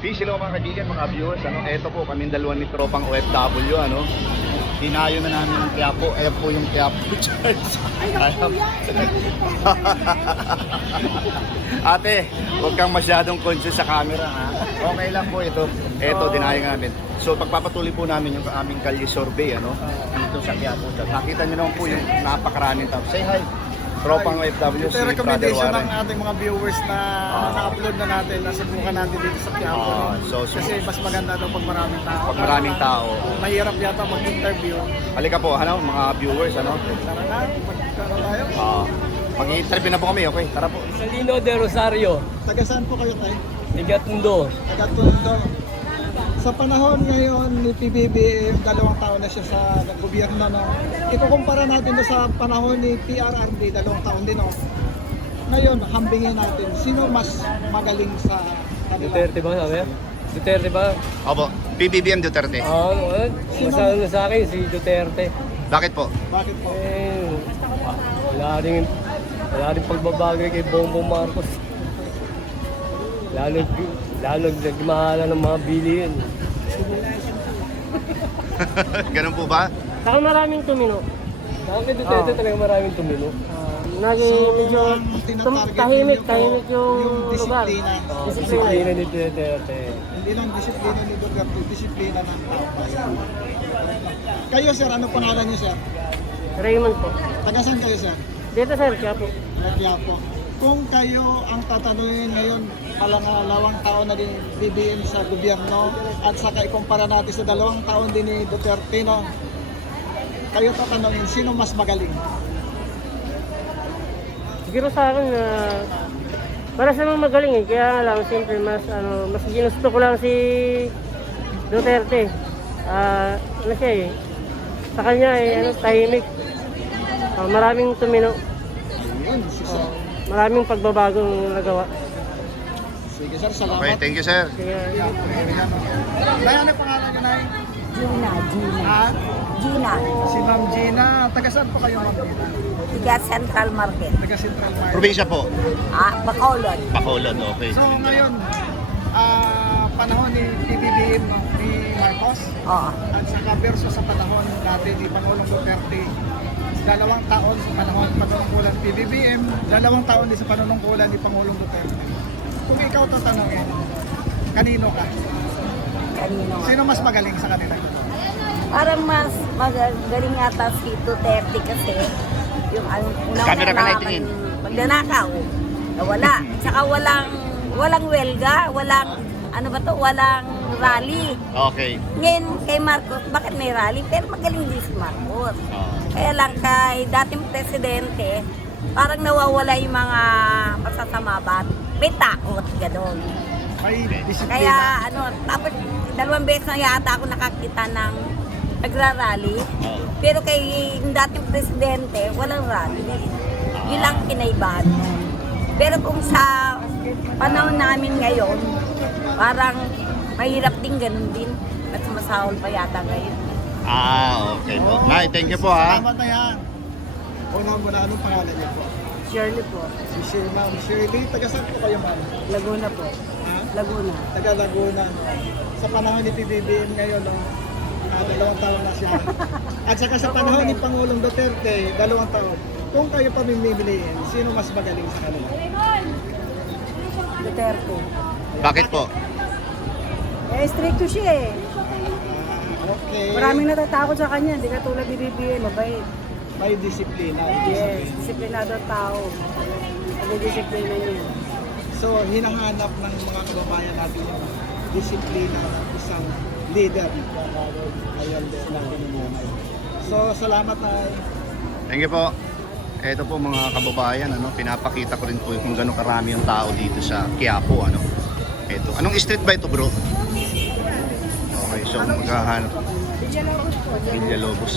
official ako mga kaibigan, mga viewers, ano, eto po kami dalawa ni tropang OFW, ano. Tinayo na namin ang kiyapo, Ayun po yung kiyapo, Ate, huwag kang masyadong conscious sa camera, ha. Okay lang po ito. Ito, Eto, tinayo namin. So, pagpapatuloy po namin yung aming kalye survey, ano, dito sa kiyapo. Nakita nyo naman po yung napakaraming tao. Say hi. Tropang Life uh, W si Brother recommendation ng ating mga viewers na uh, na-upload na natin, na subukan natin dito sa Quiapo. Uh, so, so, Kasi so, so, mas maganda daw pag maraming tao. Pag maraming tao. mahirap na, uh, yata mag-interview. Halika po, ano, mga viewers, ano? Tara na, magkakara tayo. mag-interview na po kami, okay? Tara po. Salino de Rosario. Taga saan po kayo, Tay? Igat Mundo. Igat Mundo sa panahon ngayon ni PBBM, dalawang taon na siya sa gobyerno na. Ikukumpara natin sa panahon ni PRRD, dalawang taon din. No? Ngayon, hambingin natin, sino mas magaling sa kanila? Duterte ba sabi? Duterte ba? Opo, PBBM Duterte. Oo, ah, oh, okay. sa, akin si Duterte. Bakit po? Bakit po? wala eh, rin, wala rin pagbabagay kay Bongbong Marcos. Lalo, lalo nagmahala ng mga bilihin. Ganun po ba? Saka maraming tumino. Saka kay Duterte oh. talaga maraming tumino. Uh, Nagi so, medyo tum- tahimik, tahimik yung, yung lugar. Yung disiplina ito. Disiplina ni Hindi lang disiplina ni Duterte, disiplina ng tao. Kayo sir, ano pangalan niyo sir? Raymond po. Tagasan kayo sir? Dito sir, Quiapo. Quiapo. Kung kayo ang tatanungin ngayon, alang-alawang taon na din bibihin sa gobyerno at saka ikumpara natin sa dalawang taon din ni Duterte, no? Kayo pa tanongin, sino mas magaling? Siguro sa akin na uh, para sa mga magaling eh, kaya lang siyempre mas, ano, mas ginusto ko lang si Duterte. Uh, ano siya eh, sa kanya eh, ano, tahimik. Uh, maraming tumino. Uh, maraming pagbabagong nagawa. Sige sir, salamat. Okay, thank you sir. Nay, ano pangalan niya nay? Gina, Gina. Ha? Ah, Gina. Oh, si Ma'am Gina. Taga saan po kayo Ma'am Gina? Taga Central Market. Taga Central Market. Probinsya po? Ah, Bacolod. Bacolod, okay. So ngayon, uh, panahon ni PBBM ni Marcos. Oo. Oh. At saka versus sa panahon natin ni Pangulong Duterte dalawang taon sa panahon ni Pangulong Kulan PBBM, dalawang taon din sa panahon ni Pangulong Duterte ko ikaw tatanungin, kanino ka? Kanino? Sino mas magaling sa kanila? Parang mas magaling ata si Duterte kasi yung unang ka na naman, magdanakaw, na magdanaka, wala. Saka walang, walang welga, walang ah? ano ba to, walang rally. Okay. Ngayon kay Marcos, bakit may rally? Pero magaling din si Marcos. Oh. Kaya lang kay dating presidente, parang nawawala yung mga masasama bata may takot, gano'n. Kaya ano, tapos dalawang beses na yata ako nakakita ng nagra-rally. Pero kay yung dating presidente, walang rally. Yun lang kinaibahan. Pero kung sa panahon namin ngayon, parang mahirap din ganun din. At masahol pa yata ngayon. Ah, okay. Oh, right. Nay, thank you po ha. Salamat na yan. Kung ano, wala anong pangalan niya po. Shirley po. Si Shirley, ma'am. Shirley, si taga saan po kayo, ma'am? Laguna po. Ha? Laguna. Taga Laguna. No. Sa panahon ni PBBM ngayon, no? Uh, dalawang taon na siya. At saka sa panahon ni Pangulong Duterte, dalawang taon. Kung kayo pa mimibiliin, sino mas magaling sa kanila? Duterte. Po. Bakit po? Eh, strict siya eh. Uh, okay. Maraming natatakot sa kanya, hindi ka tulad ni BBM, mabait. May disiplina. Yes. Disiplin. yes, disiplinado tao. May disiplina yun. So, hinahanap ng mga kababayan natin yung disiplina ng isang leader. Ayan din natin yung mga So, salamat tayo. Thank you po. Ito po mga kababayan, ano, pinapakita ko rin po kung gano'ng karami yung tao dito sa Quiapo. Ano. Ito. Anong street ba ito bro? Okay, so maghahanap. Villalobos. Villalobos.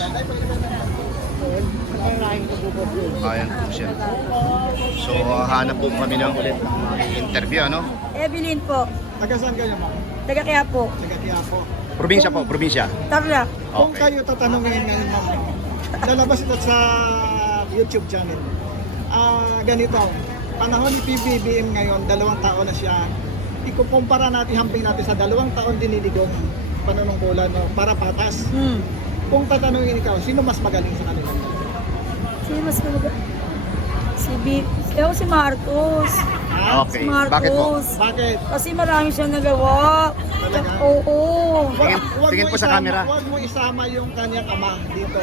Ah, ayan po siya. So, uh, hahanap po kami ng ulit ng uh, interview, ano? Evelyn po. Taga saan kayo, ma'am? Taga kaya po. Taga kaya po. Probinsya um, po, probinsya. Tarla. Okay. Kung kayo tatanong ngayon ngayon, ma'am, uh, lalabas ito sa YouTube channel. Ah, uh, ganito, panahon ni PBBM ngayon, dalawang taon na siya. Ikukumpara natin, hampi natin sa dalawang taon dinidigong panunungkulan no, para patas. Hmm. Kung tatanungin ikaw, sino mas magaling sa kanila? Sino mas maganda? Si B. Eh, si Marcos. Okay. Si Marcos. Bakit po? Bakit? Kasi marami siyang nagawa. Talaga? Oo. oo. Oh, oh. Tingin, tingin po isama, sa camera. Huwag mo isama yung kanya ama dito.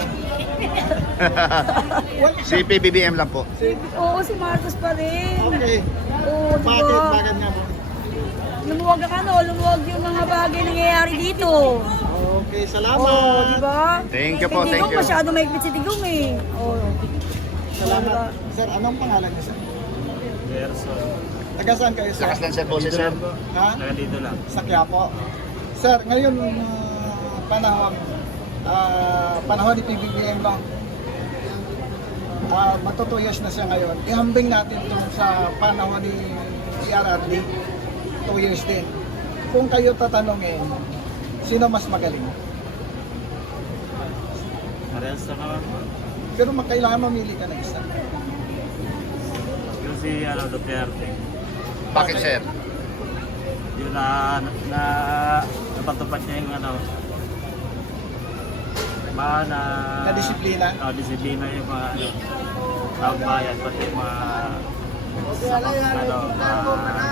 si PBBM lang po. Oh, si, oo, si Marcos pa rin. Okay. Oo, diba? Bakit? Bakit nga po? Lumuwag ka ano? Lumuwag yung mga bagay nangyayari dito. Okay, salamat. Oh, oh di ba? Thank, thank you po, thank you. Eh. Oh, okay. thank you. Masyado may ipit si Tigong eh. Salamat. Sir, anong pangalan niya, sir? Gerson. Taga saan kayo, sir? Lakas lang, sir, po si There, sir. sir. Ha? There, dito lang. Sa po. Sir, ngayon, uh, panahon, uh, panahon ni PBBM ba? Uh, matutuyos na siya ngayon. Ihambing eh, natin ito sa panahon ni Iyaradli. Two years din. Kung kayo tatanungin, okay. Sino mas magaling? Parehas na naman. Pero magkailangan mamili ka ng isa. Yung si ano, you know, Duterte. Bakit, okay. sir? Yung na, na, na napatupad niya in, ano, yung, mana, na disiplina. Na, disiplina, yung ano, ba ano, na... disiplina? Oo, oh, disiplina yung mga, ano, tao bayan, pati yung mga... Okay, sa, ano, mga...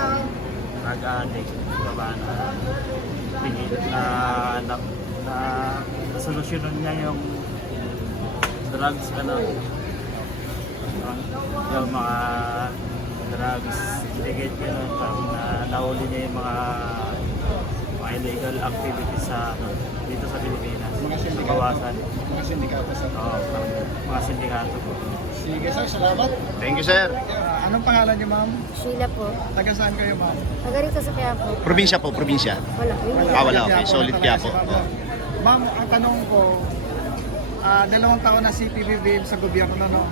Nag-addict, ba na... na tingin uh, na na, na, na solusyon niya yung, yung drugs ka ano. na uh, yung mga drugs ligit niya ano, na parang na nauli niya yung mga, yung, mga illegal activity sa dito sa Pilipinas sa mga sindikato sa bawasan. mga sindikato sige sir oh, uh, salamat thank you sir Anong pangalan niyo, ma'am? Sheila po. Taga saan kayo, ma'am? Taga rito sa Quiapo. Probinsya po, probinsya. Wala, wala. Ah, wala. wala, okay. Solid Quiapo. Ma'am, yeah. ma ang tanong ko, uh, dalawang taon na CPV babe sa gobyerno, no?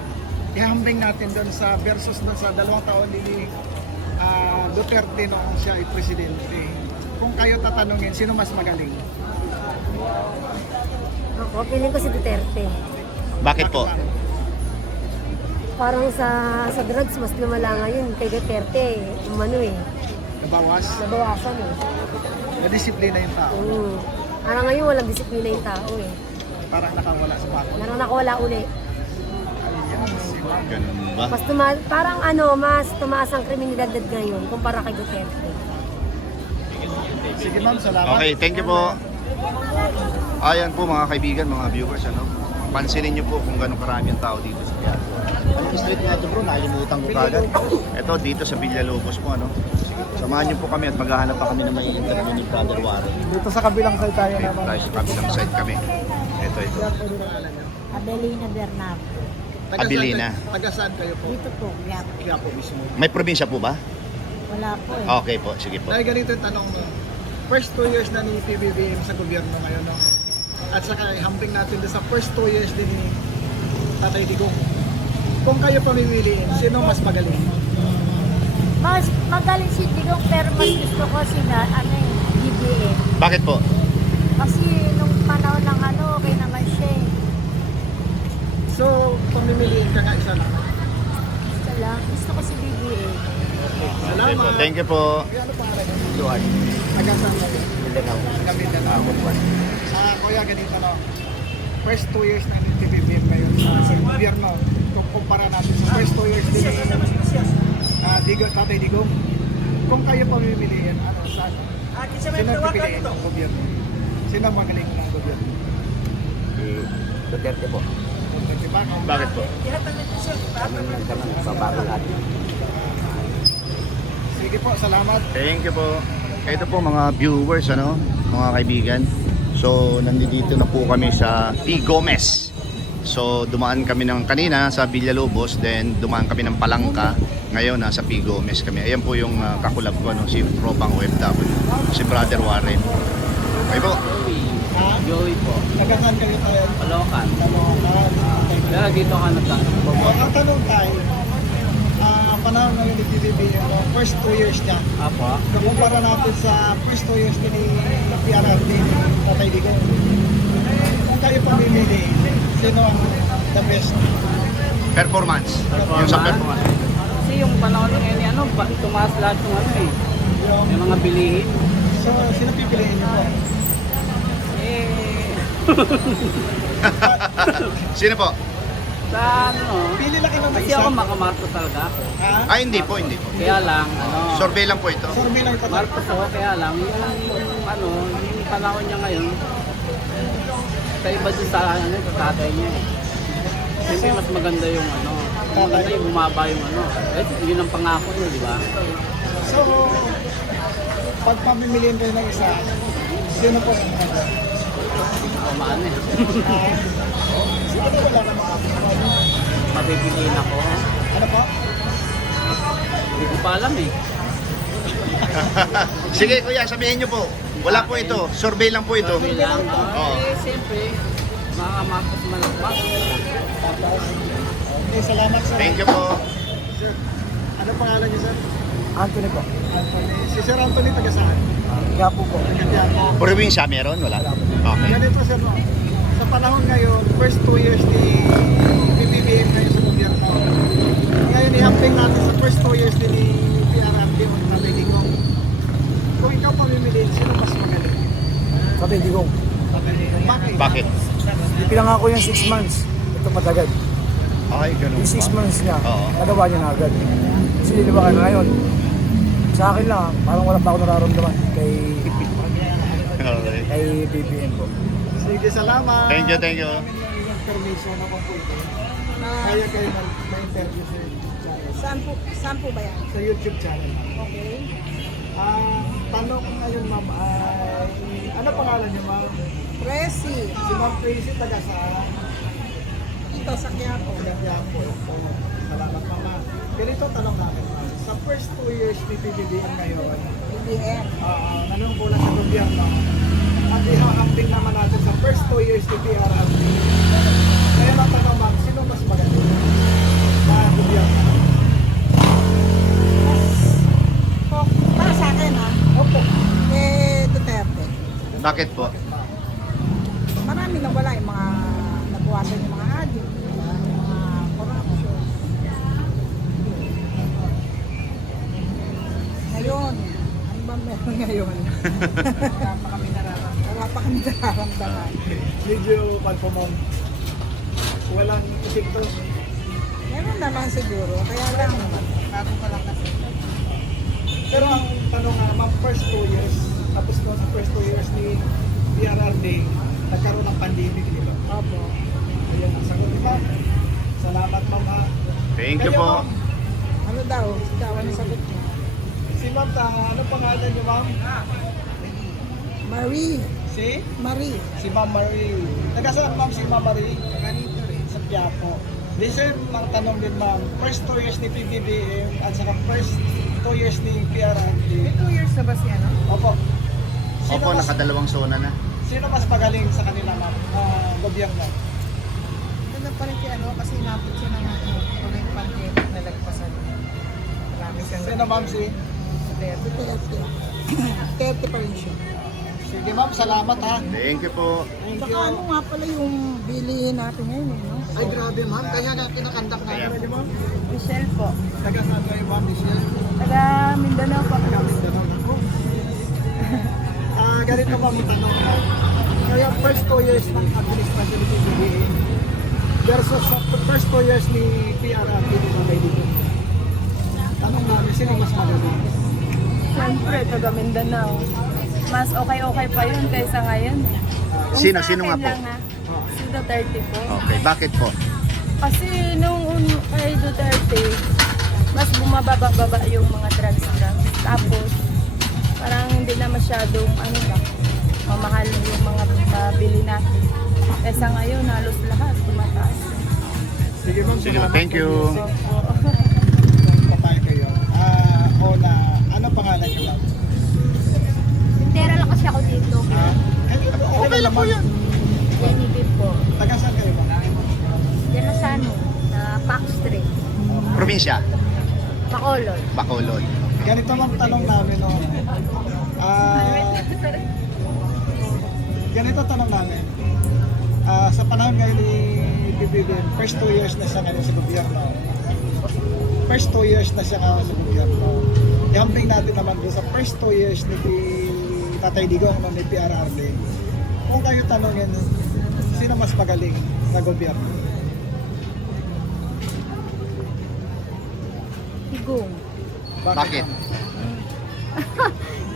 Ihambing natin doon sa versus doon sa dalawang taon ni uh, Duterte noong siya ay presidente. Kung kayo tatanungin, sino mas magaling? Ako, okay. okay, piling ko si Duterte. Bakit, Bakit po? Pa? parang sa sa drugs mas lumala ngayon yun kay Duterte umano eh nabawas nabawasan eh nadisiplina na yung tao mm. parang ngayon walang disiplina yung tao eh parang nakawala sa pato parang nakawala uli Ay, ang, mas, sigurang, ganun, mas tuma- parang ano, mas tumaas ang kriminalidad ngayon kumpara kay Duterte. Sige ma'am, salamat. Okay, thank you salamat. po. Ayan ah, po mga kaibigan, mga viewers, ano? Pansinin niyo po kung gano'ng karami ang tao dito sa Piyasa straight yeah. na ito bro, nalimutan ko kagad. Ito dito sa Villa Lopez po ano. Sige, samahan okay. niyo po kami at maghahanap pa kami ng may interview ni Brother Warren. Dito sa kabilang okay. side tayo okay, naman. Tayo sa kabilang side kami. Ito, ito. Abelina Bernard. Taga Abelina. Taga saan kayo po? Dito po, Quiapo. Yeah. Quiapo mismo. May probinsya po ba? Wala po eh. Okay po, sige po. Dahil ganito yung tanong mo. First two years na ni PBBM sa gobyerno ngayon, no? At saka, humping natin sa first two years din ni Tatay Digong kung kayo pamimiliin, sino mas magaling? Mas magaling si Digong, pero mas gusto ko si na, ano eh, DBA. Bakit po? Kasi nung panahon ng ano, okay naman siya eh. So, pamimiliin ka nga isa lang? Isa lang. Gusto ko si BBA. Okay. okay Salamat. Thank you po. Tuhan. Agasan Ah, Kuya, ganito na. First two years na din nito bibir ngayon sa gobyerno kumpara natin sa pwesto ah, yung ah, ah, ah, ah, digo, tatay digo kung kayo pa mamimili yan ano, sa, ah, kisa may sinang pipili yan ang gobyerno sinang magaling ng gobyerno eh, Duterte po Duterte so, pa okay. bakit po kami lang kami sa bago sige po salamat thank you po ito po mga viewers ano mga kaibigan so nandito na po kami sa P. E. Gomez So dumaan kami ng kanina sa Villalobos then dumaan kami ng Palangka ngayon nasa Pigo Mes kami. Ayan po yung uh, kakulab ko no si Propang OFW, si Brother Warren. Okay hey. uh, po. Joey po. Nagkasan kami tayo. Palokan. Palokan. Kaya uh, yeah, dito ka na lang. Um, Kung nagtanong tayo, uh, panahon ngayon ni TVB, first two years niya. Apo. So, Kumpara natin sa first two years ni PRRD, Tatay ko. Kung kayo pamimili, Pilipino ang the best. Performance. performance. Yung sa performance. Kasi yung panahon ng Eli, ano, tumaas lahat ng ano eh. Yung, yeah. mga bilihin. So, sino pipiliin niyo po? Eh... sino po? Sa ano? Pili laki ng Kasi ako makamarto talaga ako. Ah, hindi po, hindi po. Kaya lang, ano. Uh, survey lang po ito. Survey lang ito. Marto po, so, kaya lang. ano, yung panahon niya ngayon, sa iba dun sa ano, sa tatay niya. Kasi so, mas maganda yung ano, maganda yung bumaba yung ano. Eh, yun ang pangako niya, di ba? So, pag pamimiliin po ng isa, ah, sino po yung maganda? Ako maan eh. Sino ba wala na mga ako? Ano po? Hindi ko pa alam eh. Sige kuya, sabihin nyo po. Wala po ito. Survey lang po ito. Survey lang po. Oh. Eh, siyempre. Okay, salamat sir. Thank you po. ano pangalan niyo sir? Anthony po. Si Sir Anthony, taga saan? Gapo po. Provincia meron? Wala. okay. Ganito sir, no? sa panahon ngayon, first two years ni PPBM ngayon sa gobyerno. Ngayon, ihamping natin sa first two years ni ready go. Bakit? Bakit? Hindi ako yung 6 months. Ito matagal. Ay, ganun Yung 6 months niya, uh -oh. nagawa niya na agad. Kasi hindi ba kayo ngayon? Sa akin lang, parang wala pa ako nararamdaman kay... kay BPM ko. Sige, uh, salamat! Thank you, thank you. Permission Kaya kayo ma-interview sa Saan po, ba yan? Sa YouTube channel. Okay. Ah, tanong ko ngayon, ma'am. Ano pangalan niya, ma'am? Tracy. Si ma'am Tracy, taga sa... Ito, sa Quiapo. O, sa Quiapo. So, salamat, mama. Pero ito, tanong namin, ma'am. Sa first two years ni PBB ang ngayon. PBB? Oo. Uh, anong bulan sa Lubiang, ma'am? At ihaambing naman natin sa first two years ni PRRB. Kaya mga Bakit po? Marami nang wala yung mga nagwasa yung mga adik. ngayon. Wala pa kami nararamdaman. Medyo palpo mo. Walang epekto. Meron naman siguro. Kaya lang. Meron pa lang kasi. Pero ang tanong nga, first two years, PRR din, nagkaroon ng pandemic dito. Opo. Ayun ang sagot ko. Mam? Salamat po ma. Thank Kayo, you po. Ma ano daw? Ikaw, ano, ano sagot Si ma'am, ano pangalan niyo ma'am? Marie. Si? Marie. Si ma'am Marie. Nagkasalan ma'am si ma'am Marie? Ganito rin. Sa Piyapo. This is mga tanong din ma'am. First two years ni PBBM at saka first two years ni PRR. May two years na ba siya, no? Opo. Sino Opo, mas, nakadalawang zona na. Sino mas pagaling sa kanila, ma'am? Uh, Gobyang Ito na pa rin kaya, no? Kasi inapit siya na natin. yung mga pangyay na lagpasan. Sino, ma'am, si? Tete. Tete pa rin siya. Sige, ma'am. Salamat, ha. Thank you po. Thank you. Saka you. ano nga pa pala yung bilihin natin ngayon, no? So, Ay, grabe, ma'am. Kaya nga kinakandak na. Grabe, ma'am. Michelle po. Taga-sandoy, ma'am. Michelle. Taga-Mindanao Taga, po. Taga-Mindanao ganito pa mo tanong. Kaya first two years ng administration ni PBA versus sa first two years ni PR at ni Patay dito. Tanong namin, sino mas maganda? Siyempre, taga Mindanao. Mas okay-okay pa yun kaysa ngayon. Kung sino? Ka, sino nga po? Na, si Duterte po. Okay, bakit po? Kasi nung un- kay Duterte, mas bumababa-baba yung mga drugs-drugs. Tapos, parang hindi na masyado ano ba, mamahal yung mga pabili uh, natin. Kesa ngayon, halos lahat, tumataas. Sige, ma'am. Sige, ma'am. Thank, mga, thank you. So, Papay kayo. Ah, uh, hola. Ano pangalan niyo, ma'am? Tera lang kasi ako dito. Ah, huh? uh, uh, uh, okay lang po yan. Jenny Bib po. Taga saan kayo, ma'am? Diyan na sa ano? Na Pax Street. Provincia? Bacolod. Bacolod. Ganito lang tanong namin, no? Ah. Uh, ganito tanong namin. Uh, sa panahon ngayon ni Bibibin, -Bibi, first two years na siya ngayon sa gobyerno. First two years na siya ngayon sa gobyerno. I-humbling natin naman doon sa first two years ni si Tatay Digong, no, ni PRRD. Kung kayo tanongin, sino mas magaling sa gobyerno? Digong. Bakit? Bakit?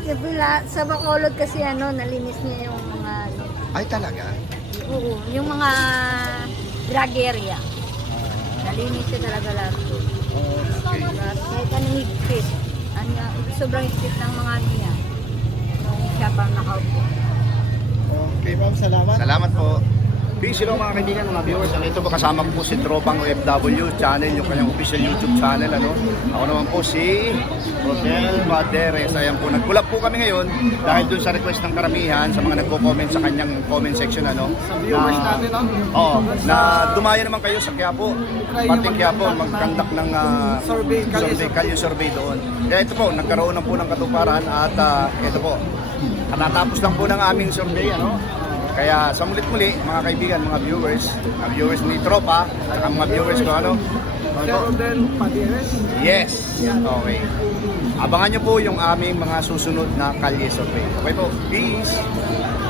Bila, sa Bacolod kasi ano, nalinis niya yung mga... Uh, Ay, talaga? Oo, yung mga drag area. Nalinis niya talaga lahat. Okay. Kahit anong higpit. Ano, sobrang higpit ng mga niya. Nung siya pang nakaupo. Okay, ma'am. Salamat. Salamat po. Okay. Busy lang no, mga kaibigan, mga viewers. Ano, ito po kasama ko po si Tropang OFW channel, yung kanyang official YouTube channel. Ano? Ako naman po si Hotel Baderes. So, ayan po, nagkulap po kami ngayon dahil dun sa request ng karamihan sa mga nagko-comment sa kanyang comment section. Ano? Sa viewers na, natin no? ang... Oh, sa... na dumaya naman kayo sa Quiapo. Pati Quiapo, magkandak ng uh, survey, kalyo survey, kalyo survey, survey doon. Kaya ito po, nagkaroon na po ng katuparan at uh, ito po, natapos lang po ng aming survey. Ano? Kaya sa muli-muli, mga kaibigan, mga viewers, mga viewers ni Tropa, at mga viewers ko ano? Carolden okay Padires. Yes! Yeah. Okay. Abangan nyo po yung aming mga susunod na Calye Survey. Okay. okay po? Peace!